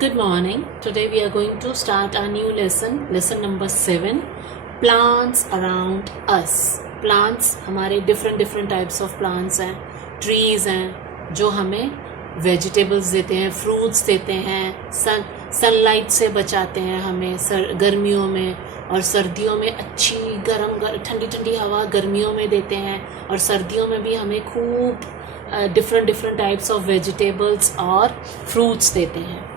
Good morning. Today we are going to start our new lesson number 7, plants around us. Plants हमारे different types of plants हैं, trees हैं जो हमें vegetables देते हैं, fruits देते हैं, sunlight से बचाते हैं हमें गर्मियों में, और सर्दियों में अच्छी ठंडी हवा गर्मियों में देते हैं, और सर्दियों में भी हमें खूब different types of vegetables और fruits देते हैं.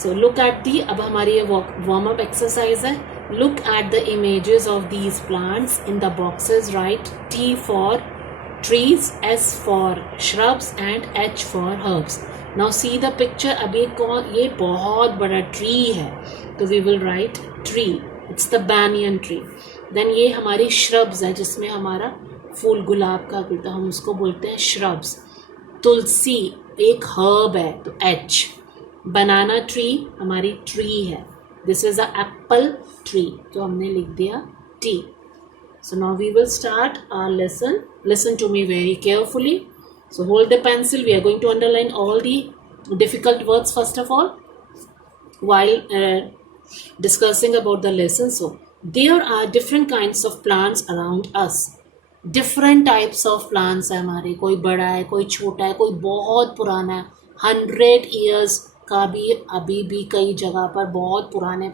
So look at the, अब हमारी ये warm up exercise है. Look at the images of these plants in the boxes. Write T for trees, S for shrubs and H for herbs. Now see the picture. अब ये बहुत बड़ा tree है, तो we will write tree. It's the banyan tree. Then ये हमारी shrubs है जिसमें हमारा फूल गुलाब का खुलता, हम उसको बोलते हैं shrubs. तुलसी एक herb है, तो H. बनाना ट्री हमारी ट्री है, this is a apple tree, तो हमने लिख दिया T. So now we will start our lesson. Listen to me very carefully. So hold the pencil. We are going to underline all the difficult words first of all while discussing about the lesson. So there are different kinds of plants around us. Different types of plants है हमारे, कोई बड़ा है, कोई छोटा है, कोई बहुत पुराना है, 100 years का भी अभी भी कई जगह पर बहुत पुराने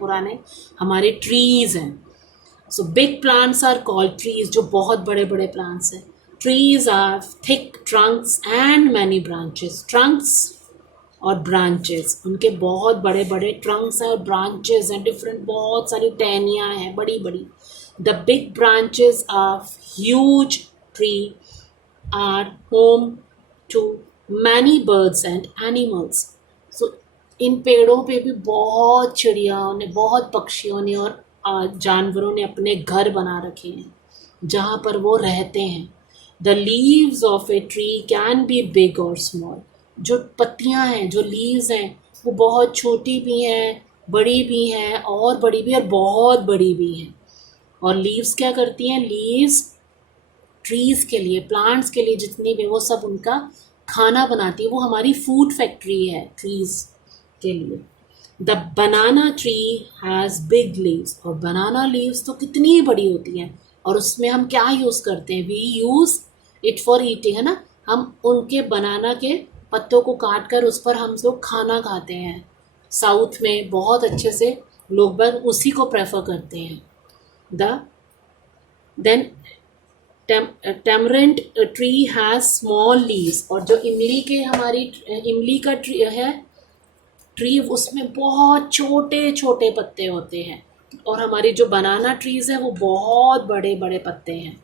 हमारे ट्रीज़ हैं. So big plants are called trees, जो बहुत बड़े प्लांट्स हैं. Trees are thick trunks and many branches. Trunks और ब्रांचेस, उनके बहुत बड़े ट्रंक्स हैं और ब्रांचेस हैं, डिफरेंट बहुत सारी टहनियाँ हैं बड़ी. The big branches of huge tree are home to many birds and animals. So इन पेड़ों पे भी बहुत चिड़ियाओं ने, बहुत पक्षियों ने और जानवरों ने अपने घर बना रखे हैं जहाँ पर वो रहते हैं. The leaves of a tree can be big और स्मॉल. जो पत्तियाँ हैं, जो लीव्स हैं, वो बहुत छोटी भी हैं, बड़ी भी हैं, और बड़ी भी और बहुत बड़ी भी हैं. और लीव्स क्या करती हैं? लीव्स ट्रीज़ के लिए, प्लांट्स के लिए जितनी भी, वो सब उनका खाना बनाती है. वो हमारी फूड फैक्ट्री है ट्रीज़ के लिए. The banana tree has big leaves. और बनाना लीव्स तो कितनी बड़ी होती हैं, और उसमें हम क्या यूज़ करते हैं? We use it for eating, है ना. हम उनके बनाना के पत्तों को काट कर उस पर हम लोग खाना खाते हैं. साउथ में बहुत अच्छे से लोग बस उसी को प्रेफर करते हैं. Then tamarind tree has small leaves. और जो इमली का ट्री है, ट्री, उसमें बहुत छोटे पत्ते होते हैं. और हमारी जो बनाना ट्रीज़ है वो बहुत बड़े पत्ते हैं.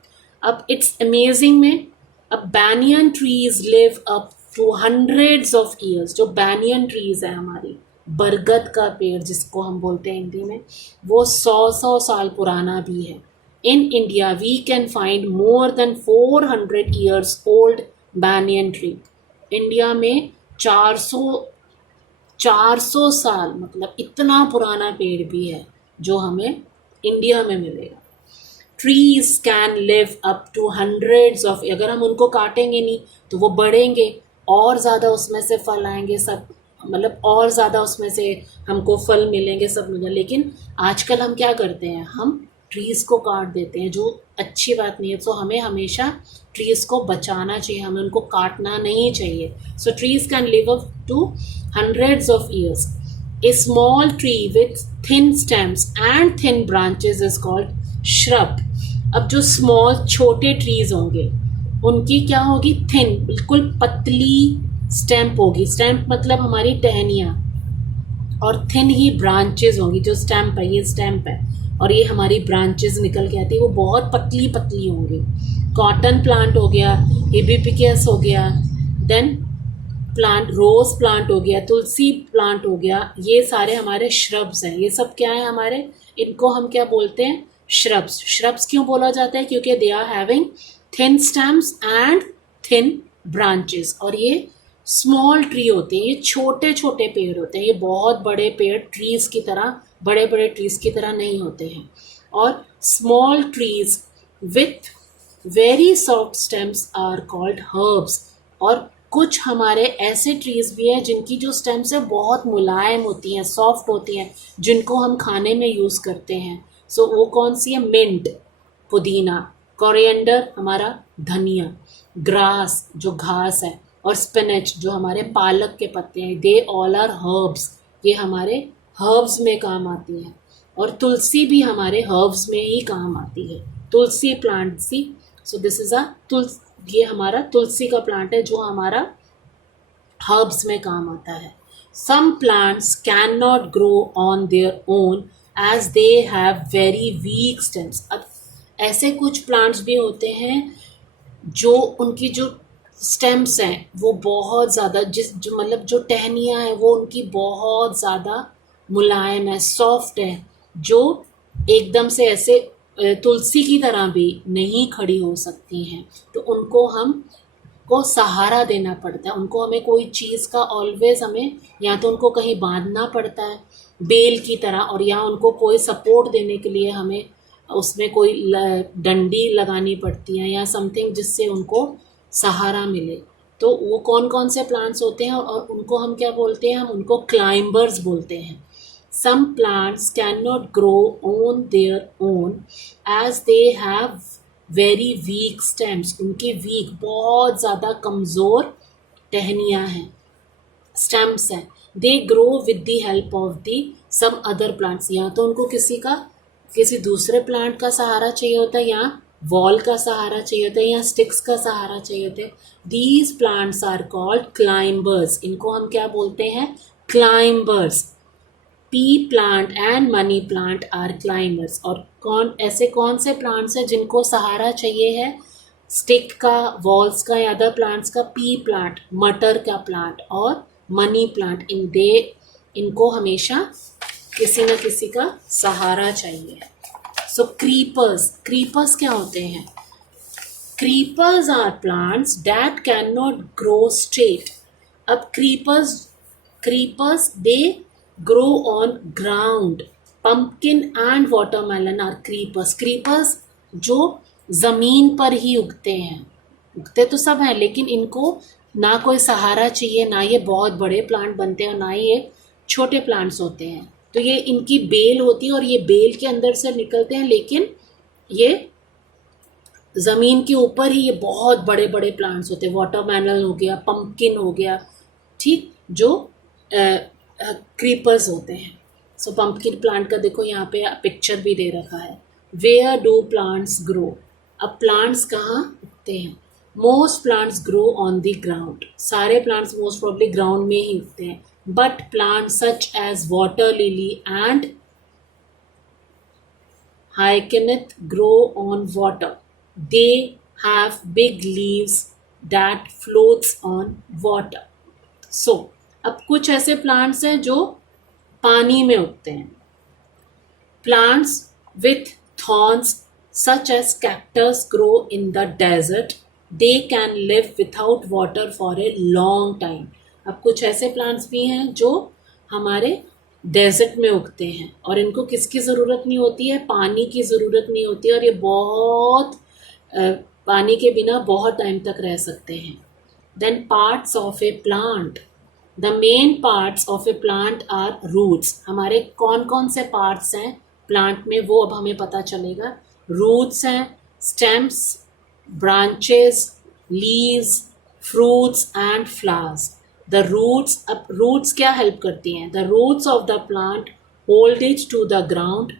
अब इट्स अमेजिंग में, अब banyan trees live up to hundreds of years. जो बैनियन ट्रीज़ है हमारी, बरगद का पेड़ जिसको हम बोलते हैं हिंदी में, वो 100 साल पुराना भी है. In India we can find more than 400 years old banyan tree. India में 400 साल, मतलब इतना पुराना पेड़ भी है जो हमें इंडिया में मिलेगा. Trees can live up to hundreds of, अगर हम उनको काटेंगे नहीं तो वो बढ़ेंगे, और ज़्यादा उसमें से फल आएंगे, सब मतलब और ज़्यादा उसमें से हमको फल मिलेंगे, सब मिलेंगे. लेकिन आजकल हम क्या करते हैं? हम ट्रीज़ को काट देते हैं, जो अच्छी बात नहीं है. तो हमें हमेशा ट्रीज़ को बचाना चाहिए, हमें उनको काटना नहीं चाहिए. So trees can live up to hundreds of years. A small tree with thin stems and thin branches is called shrub. अब जो स्मॉल छोटे ट्रीज होंगे उनकी क्या होगी? थिन, बिल्कुल पतली स्टेम्प होगी. स्टेम्प मतलब हमारी टहनियाँ, और थिन ही ब्रांचेज होंगी. जो स्टेम्प है, ये स्टेम्प है, और ये हमारी ब्रांचेज निकल के आती है, वो बहुत पतली होंगी. कॉटन प्लांट हो गया, हिबिस्कस हो गया, देन प्लांट, रोज प्लांट हो गया, तुलसी प्लांट हो गया, ये सारे हमारे श्रब्स हैं. ये सब क्या है हमारे? इनको हम क्या बोलते हैं? श्रब्स. श्रब्स क्यों बोला जाता है? क्योंकि they are having thin stems and thin branches. और ये स्मॉल ट्री होते हैं, ये छोटे पेड़ होते हैं. ये बहुत बड़े पेड़ ट्रीज की तरह, बड़े ट्रीज की तरह नहीं होते हैं. और small trees with very soft stems are called herbs. और कुछ हमारे ऐसे ट्रीज भी हैं जिनकी जो स्टेम्स है बहुत मुलायम होती हैं, सॉफ्ट होती हैं, जिनको हम खाने में यूज़ करते हैं। सो वो कौन सी है? मिंट, पुदीना, कोरिएंडर हमारा धनिया, ग्रास जो घास है, और स्पिनच जो हमारे पालक के पत्ते हैं। दे ऑल आर हर्ब्स, ये हमारे हर्ब्स में काम आती हैं। और तुलसी भी हमारे हर्ब्स में ही काम आती है। Tulsi plant see, so this is a ये हमारा तुलसी का प्लांट है जो हमारा हर्ब्स में काम आता है। Some plants can not grow on their own as they have very weak stems. अब ऐसे कुछ प्लांट्स भी होते हैं जो उनकी जो स्टेम्स हैं वो बहुत ज़्यादा जो मतलब जो टहनियाँ हैं वो उनकी बहुत ज़्यादा मुलायम है, सॉफ्ट है, जो एकदम से ऐसे तुलसी की तरह भी नहीं खड़ी हो सकती हैं। तो उनको हम को सहारा देना पड़ता है, उनको हमें कोई चीज़ का ऑलवेज हमें या तो उनको कहीं बांधना पड़ता है बेल की तरह, और या उनको कोई सपोर्ट देने के लिए हमें उसमें कोई डंडी लगानी पड़ती है या समथिंग जिससे उनको सहारा मिले। तो वो कौन कौन से प्लांट्स होते हैं और उनको हम क्या बोलते हैं? हम उनको क्लाइंबर्स बोलते हैं। Some plants cannot grow on their own as they have very weak stems. उनकी weak बहुत ज़्यादा कमज़ोर टहनियाँ हैं, stems हैं। They grow with the help of the some other plants. या तो उनको किसी दूसरे प्लांट का सहारा चाहिए होता है, या वॉल का सहारा चाहिए होता है, या स्टिक्स का सहारा चाहिए होता है। These plants are called climbers. इनको हम क्या बोलते हैं? Climbers. Pea plant and money plant are climbers. और ऐसे कौन से प्लांट्स हैं जिनको सहारा चाहिए है? स्टिक का, वॉल्स का या अदर प्लांट्स का। पी प्लांट, मटर का प्लांट, और मनी प्लांट, इनको हमेशा किसी न किसी का सहारा चाहिए। सो क्रीपर्स क्या होते हैं? Creepers are plants that can not grow straight. अब creepers they grow on ground. Pumpkin and watermelon are creepers. Creepers जो ज़मीन पर ही उगते हैं, उगते तो सब हैं लेकिन इनको ना कोई सहारा चाहिए, ना ये बहुत बड़े प्लांट बनते हैं और ना ही ये छोटे प्लांट्स होते हैं। तो ये इनकी बेल होती है और ये बेल के अंदर से निकलते हैं, लेकिन ये ज़मीन के ऊपर ही ये बहुत बड़े बड़े प्लांट्स होते हैं। वाटरमेलन हो गया, पम्पकिन हो गया, ठीक, जो क्रीपर्स होते हैं। सो पम्पकिन प्लांट का देखो यहाँ पे पिक्चर भी दे रखा है। Where do plants grow? अब प्लांट्स कहाँ उगते हैं? Most plants grow on the ground. सारे प्लांट्स मोस्ट प्रॉब्ली ग्राउंड में ही उगते हैं। But plants such as water lily and hyacinth grow on water. They have big leaves that floats on water. So अब कुछ ऐसे प्लांट्स हैं जो पानी में उगते हैं। Plants with thorns such as cactus grow in the desert. They can live without water for a long time. अब कुछ ऐसे प्लांट्स भी हैं जो हमारे डेजर्ट में उगते हैं और इनको किसकी ज़रूरत नहीं होती है? पानी की ज़रूरत नहीं होती है, और ये बहुत पानी के बिना बहुत टाइम तक रह सकते हैं। Then parts of a plant. The main parts of a plant are roots. हमारे कौन कौन से पार्ट्स हैं प्लांट में वो अब हमें पता चलेगा। रूट्स हैं, stems, branches, leaves, fruits and flowers. The roots, अब रूट्स क्या हेल्प करती हैं? The roots of the plant hold it to the ground.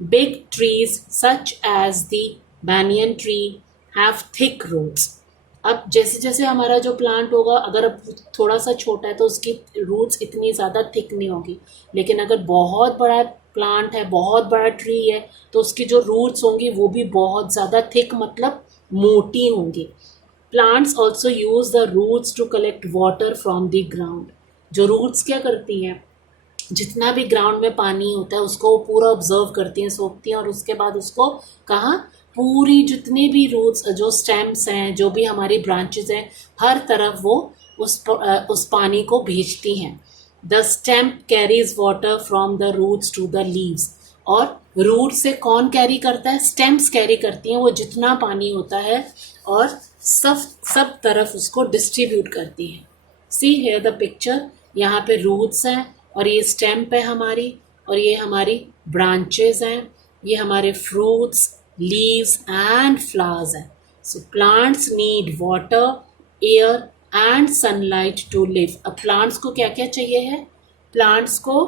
Big trees such as the banyan tree have thick roots. अब जैसे जैसे हमारा जो प्लांट होगा, अगर अब थोड़ा सा छोटा है तो उसकी रूट्स इतनी ज़्यादा थिक नहीं होगी, लेकिन अगर बहुत बड़ा प्लांट है, बहुत बड़ा ट्री है, तो उसकी जो रूट्स होंगी वो भी बहुत ज़्यादा थिक, मतलब मोटी होंगी। Plants also use the roots to collect water from the ground. जो रूट्स क्या करती हैं? जितना भी ग्राउंड में पानी होता है उसको पूरा ऑब्जर्व करती हैं, सोखती हैं, और उसके बाद उसको कहाँ पूरी जितने भी रूट्स, जो स्टेम्स हैं, जो भी हमारी ब्रांचेस हैं, हर तरफ वो उस पानी को भेजती हैं। The stem carries water from the roots to the leaves. और रूट से कौन कैरी करता है? स्टेम्स कैरी करती हैं वो जितना पानी होता है, और सब सब तरफ उसको डिस्ट्रीब्यूट करती हैं। सी हियर द पिक्चर, यहाँ पे रूट्स हैं और ये स्टेम है हमारी, और ये हमारी ब्रांचेस हैं, ये हमारे फ्रूट्स, लीव्स एंड फ्लावर्स हैं। So plants need water, air and sunlight to live. अब प्लांट्स को क्या क्या चाहिए है? प्लांट्स को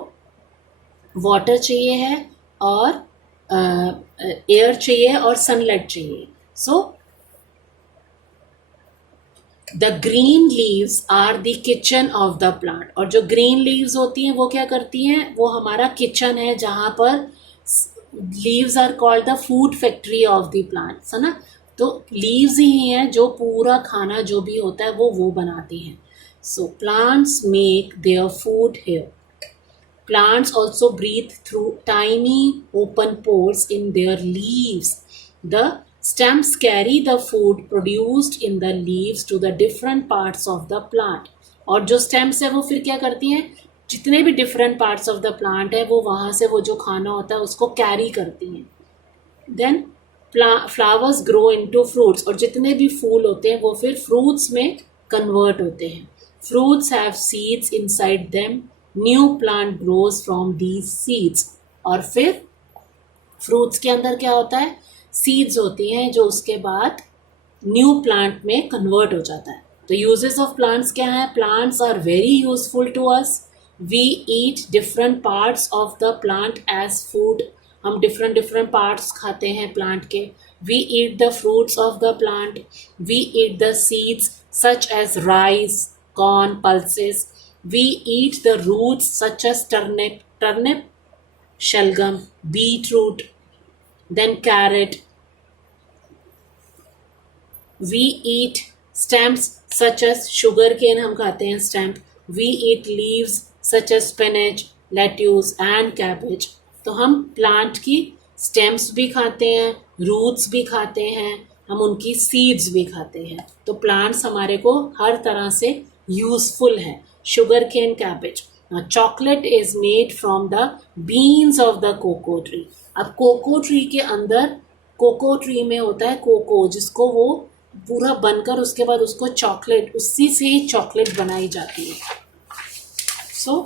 वाटर चाहिए है और एयर चाहिए और सनलाइट चाहिए। So the green leaves are the kitchen of the plant. और जो ग्रीन लीव्स होती हैं वो क्या करती हैं? वो हमारा किचन है, जहाँ पर leaves are called the food factory of the plants, है ना। तो लीव्स ही हैं जो पूरा खाना जो भी होता है वो बनाती हैं। So plants make their food here. Plants also breathe through tiny open pores in their leaves. The stems carry the food produced in the leaves to the different parts of the plant. और जो stems है वो फिर क्या करती हैं? जितने भी different parts of the plant है वो वहाँ से वो जो खाना होता है उसको carry करती हैं. Then flowers grow into fruits. और जितने भी फूल होते हैं वो फिर fruits में convert होते हैं. Fruits have seeds inside them. New plant grows from these seeds. और फिर फ्रूट्स के अंदर क्या होता है? सीड्स होती हैं जो उसके बाद न्यू प्लांट में कन्वर्ट हो जाता है। तो यूजेस ऑफ प्लांट्स क्या है? Plants are very useful to us. We eat different parts of the plant as food. हम डिफरेंट डिफरेंट पार्ट्स खाते हैं प्लांट के। We eat the fruits of the plant. We eat the seeds such as rice, corn, pulses. We eat the roots such as turnip, shalgam, beetroot, then carrot. We eat stems such as sugarcane, हम खाते हैं stem. We eat leaves such as spinach, lettuce and cabbage. तो हम plant की stems भी खाते हैं, roots भी खाते हैं, हम उनकी seeds भी खाते हैं। तो plants हमारे को हर तरह से useful है। sugarcane, cabbage. Now chocolate is made from the beans of the cocoa tree. अब कोको ट्री के अंदर, कोको ट्री में होता है कोको, जिसको वो पूरा बनकर उसके बाद उसको चॉकलेट, उसी से ही चॉकलेट बनाई जाती है। So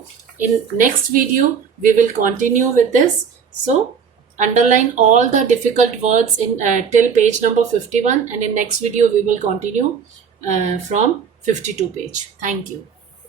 in next video we will continue with this. So underline all the difficult words in till page number 51, and in next video we will continue from 52 page. Thank you.